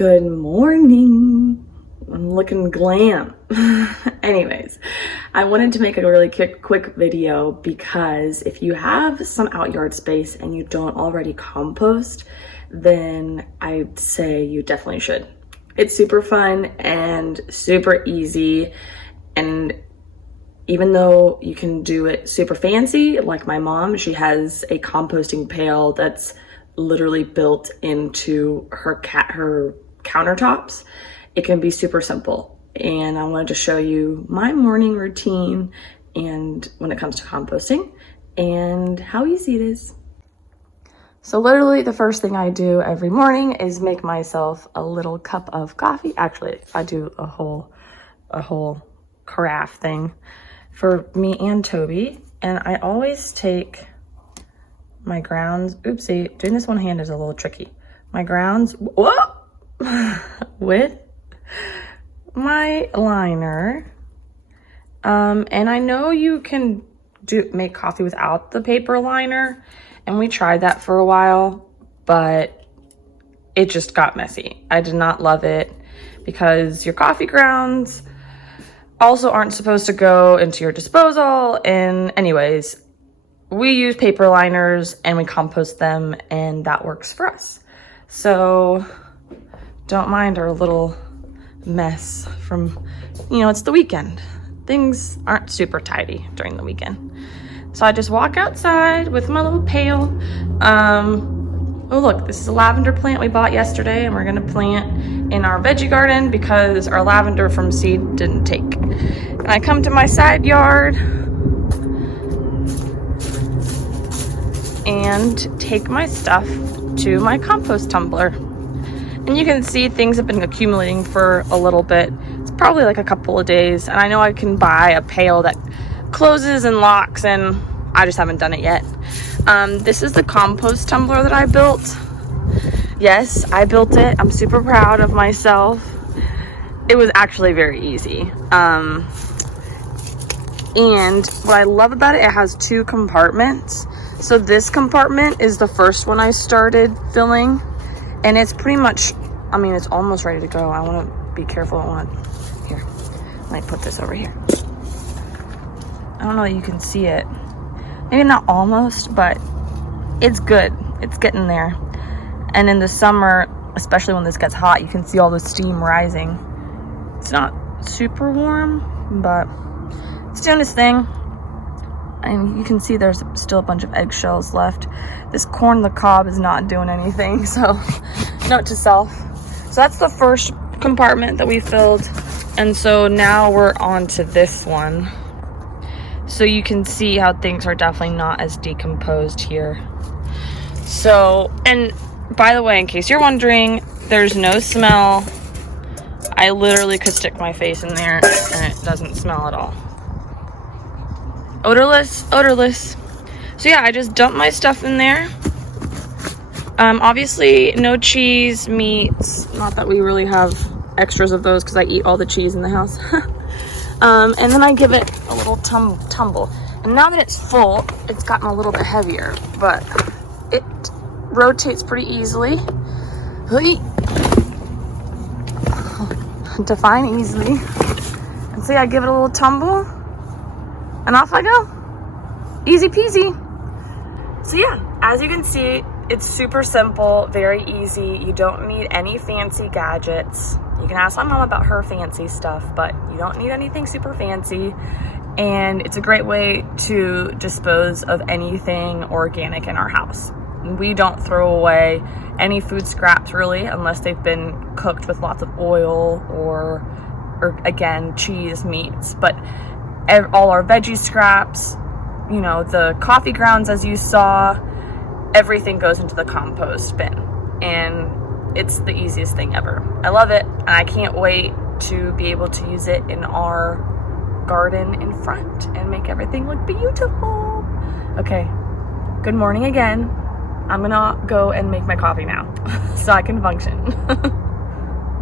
Good morning. I'm looking glam. Anyways, I wanted to make a really quick video because if you have some outyard space and you don't already compost, then I'd say you definitely should. It's super fun and super easy, and even though you can do it super fancy, like my mom, she has a composting pail that's literally built into her countertops. It can be super simple, and I wanted to show you my morning routine and when it comes to composting and how easy it is. So literally the first thing I do every morning is make myself a little cup of coffee. Actually, I do a whole carafe thing for me and Toby, and I always take my grounds. Oopsie, doing this one hand is a little tricky. My grounds, whoa, with my liner. And I know you can make coffee without the paper liner, and we tried that for a while, but it just got messy. I did not love it because your coffee grounds also aren't supposed to go into your disposal. And anyways, we use paper liners and we compost them, and that works for us. So don't mind our little mess from, it's the weekend. Things aren't super tidy during the weekend. So I just walk outside with my little pail. Oh look, this is a lavender plant we bought yesterday, and we're gonna plant in our veggie garden because our lavender from seed didn't take. And I come to my side yard and take my stuff to my compost tumbler. And you can see things have been accumulating for a little bit. It's probably like a couple of days, and I know I can buy a pail that closes and locks, and I just haven't done it yet. This is the compost tumbler that I built. Yes, I built it. I'm super proud of myself. It was actually very easy. And what I love about it, it has two compartments. So this compartment is the first one I started filling, and it's pretty much, it's almost ready to go. I want to be careful. Here, let me put this over here. I don't know that you can see it. Maybe not almost, but it's good. It's getting there. And in the summer, especially when this gets hot, you can see all the steam rising. It's not super warm, but it's doing its thing. And you can see there's still a bunch of eggshells left. This corn on the cob is not doing anything, so note to self. So that's the first compartment that we filled. And so now we're on to this one. So you can see how things are definitely not as decomposed here. So, and by the way, in case you're wondering, there's no smell. I literally could stick my face in there and it doesn't smell at all. Odorless. So yeah, I just dumped my stuff in there. Obviously no cheese, meats, not that we really have extras of those because I eat all the cheese in the house. And then I give it a little tumble. And now that it's full, it's gotten a little bit heavier, but it rotates pretty easily. Define easily. And so yeah, I give it a little tumble, and off I go. Easy peasy. So yeah, as you can see, it's super simple, very easy. You don't need any fancy gadgets. You can ask my mom about her fancy stuff, but you don't need anything super fancy. And it's a great way to dispose of anything organic in our house. We don't throw away any food scraps really, unless they've been cooked with lots of oil or again, cheese, meats. But all our veggie scraps, the coffee grounds, as you saw, everything goes into the compost bin. And it's the easiest thing ever. I love it, and I can't wait to be able to use it in our garden in front and make everything look beautiful. Okay, good morning again. I'm gonna go and make my coffee now so I can function.